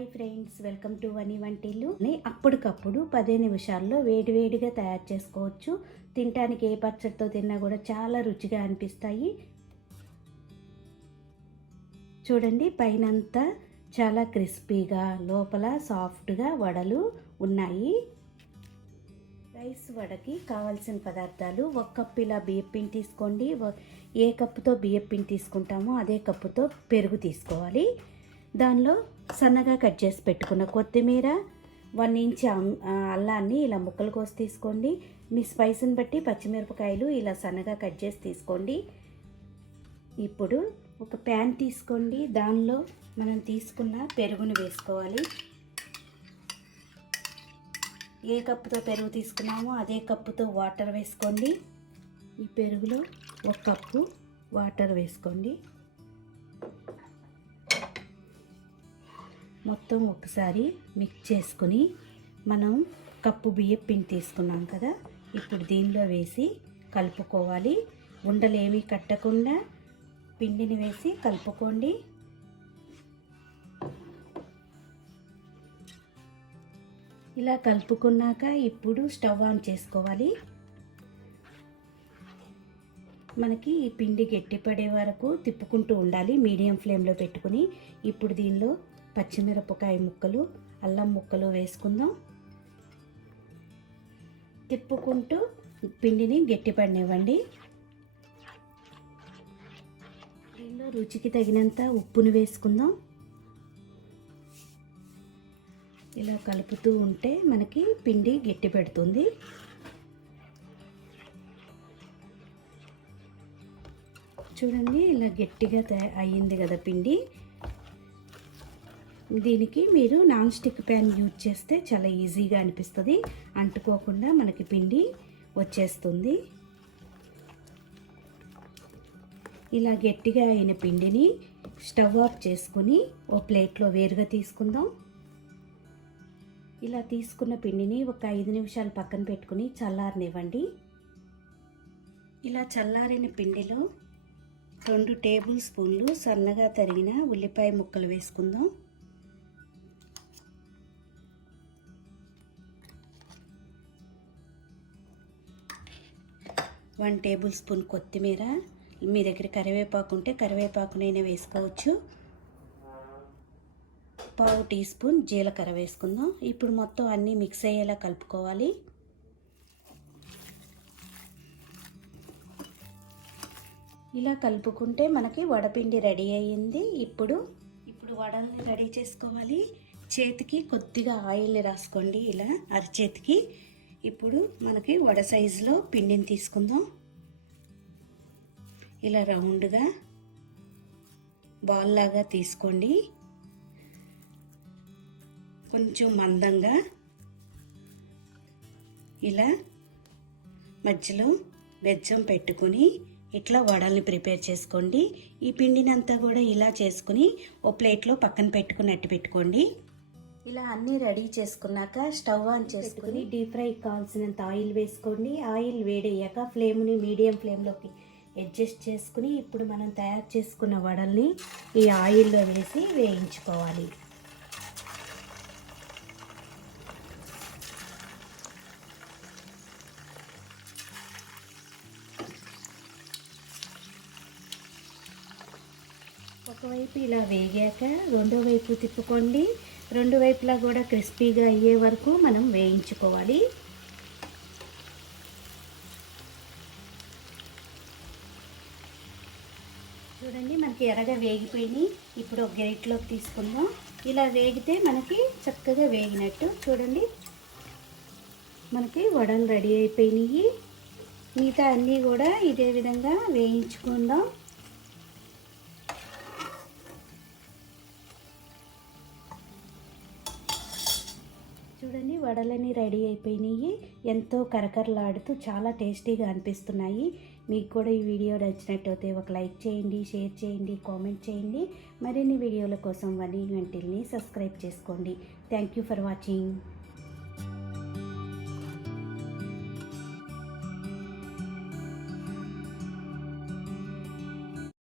Hi friends, welcome to వని వంటిల్లు. అప్పటికప్పుడు 10 నిమిషాల్లో వేడివేడిగా తయారు చేసుకోవచ్చు. తినడానికి ఏ పచ్చడితో తిన్నా కూడా చాలా రుచిగా అనిపిస్తాయి. చూడండి, పైనంతా చాలా క్రిస్పీగా, లోపల సాఫ్ట్గా వడలు ఉన్నాయి. రైస్ వడకి కావాల్సిన పదార్థాలు: 1 కప్పు ఇలా బియ్యపిండి తీసుకోండి. ఏ కప్పుతో బియ్యపిండి తీసుకుంటామో అదే కప్పుతో పెరుగు తీసుకోవాలి. దానిలో సన్నగా కట్ చేసి పెట్టుకున్న కొత్తిమీర, 1 ఇంచ్ అల్లాన్ని ఇలా ముక్కలు కోసి తీసుకోండి. మీ స్పైస్ని బట్టి పచ్చిమిరపకాయలు ఇలా సన్నగా కట్ చేసి తీసుకోండి. ఇప్పుడు ఒక ప్యాన్ తీసుకోండి. దానిలో మనం తీసుకున్న పెరుగును వేసుకోవాలి. ఏ కప్పుతో పెరుగు తీసుకున్నామో అదే కప్పుతో వాటర్ వేసుకోండి. ఈ పెరుగులో 1 కప్పు వాటర్ వేసుకోండి. మొత్తం ఒకసారి మిక్స్ చేసుకుని, మనం కప్పు బియ్యం పిండి తీసుకున్నాం కదా, ఇప్పుడు దీనిలో వేసి కలుపుకోవాలి. ఉండలేమీ కట్టకుండా పిండిని వేసి కలుపుకోండి. ఇలా కలుపుకున్నాక ఇప్పుడు స్టవ్ ఆన్ చేసుకోవాలి. మనకి ఈ పిండి గట్టిపడే వరకు తిప్పుకుంటూ ఉండాలి, మీడియం ఫ్లేమ్లో పెట్టుకుని. ఇప్పుడు దీనిలో పచ్చిమిరపకాయ ముక్కలు, అల్లం ముక్కలు వేసుకుందాం. తిప్పుకుంటూ పిండిని గట్టిపడనివ్వండి. దీనిలో రుచికి తగినంత ఉప్పును వేసుకుందాం. ఇలా కలుపుతూ ఉంటే మనకి పిండి గట్టి పెడుతుంది. చూడండి, ఇలా గట్టిగా అయ్యింది కదా పిండి. దీనికి మీరు నాన్ స్టిక్ ప్యాన్ యూజ్ చేస్తే చాలా ఈజీగా అనిపిస్తుంది. అంటుకోకుండా మనకి పిండి వచ్చేస్తుంది. ఇలా గట్టిగా అయిన పిండిని స్టవ్ ఆఫ్ చేసుకుని ఓ ప్లేట్లో వేరుగా తీసుకుందాం. ఇలా తీసుకున్న పిండిని ఒక 5 నిమిషాలు పక్కన పెట్టుకుని చల్లారనివ్వండి. ఇలా చల్లారిన పిండిలో 2 టేబుల్ స్పూన్లు సన్నగా తరిగిన ఉల్లిపాయ ముక్కలు వేసుకుందాం. 1 టేబుల్ స్పూన్ కొత్తిమీర, మీ దగ్గర కరివేపాకు ఉంటే కరివేపాకునైనా వేసుకోవచ్చు. 1/2 టీ స్పూన్ జీలకర్ర వేసుకుందాం. ఇప్పుడు మొత్తం అన్నీ మిక్స్ అయ్యేలా కలుపుకోవాలి. ఇలా కలుపుకుంటే మనకి వడపిండి రెడీ అయ్యింది. ఇప్పుడు వడల్ని రెడీ చేసుకోవాలి. చేతికి కొద్దిగా ఆయిల్ని రాసుకోండి, ఇలా అరచేతికి. ఇప్పుడు మనకి వడ సైజులో పిండిని తీసుకుందాం. ఇలా రౌండ్గా బాల్ లాగా తీసుకోండి. కొంచెం మందంగా ఇలా మధ్యలో బెజ్జం పెట్టుకుని ఇట్లా వడల్ని ప్రిపేర్ చేసుకోండి. ఈ పిండిని అంతా కూడా ఇలా చేసుకుని ఓ ప్లేట్లో పక్కన పెట్టుకున్నట్టు పెట్టుకోండి. ఇలా అన్నీ రెడీ చేసుకున్నాక స్టవ్ ఆన్ చేసుకుని డీప్ ఫ్రై కావాల్సినంత ఆయిల్ వేసుకోండి. ఆయిల్ వేడయ్యాక ఫ్లేమ్ని మీడియం ఫ్లేమ్లోకి అడ్జస్ట్ చేసుకుని ఇప్పుడు మనం తయారు చేసుకున్న వడల్ని ఈ ఆయిల్లో వేసి వేయించుకోవాలి. ఒకవైపు ఇలా వేగాక రెండో వైపు తిప్పుకోండి. 2 వైపులా కూడా క్రిస్పీగా అయ్యే వరకు మనం వేయించుకోవాలి. చూడండి, మనకి ఎర్రగా వేగిపోయినాయి. ఇప్పుడు ఒక గరిటెలోకి తీసుకుందాం. ఇలా వేగితే మనకి చక్కగా వేగినట్టు. చూడండి, మనకి వడలు రెడీ అయిపోయినాయి. మిగతా అన్నీ కూడా ఇదే విధంగా వేయించుకుందాం. చూడండి, వడలన్నీ రెడీ అయిపోయినాయి. ఎంతో కరకరలాడుతూ చాలా టేస్టీగా అనిపిస్తున్నాయి. మీకు కూడా ఈ వీడియో నచ్చినట్టయితే ఒక లైక్ చేయండి, షేర్ చేయండి, కామెంట్ చేయండి. మరిన్ని వీడియోల కోసం వని వంటిల్ని సబ్స్క్రైబ్ చేసుకోండి. Thank you for watching.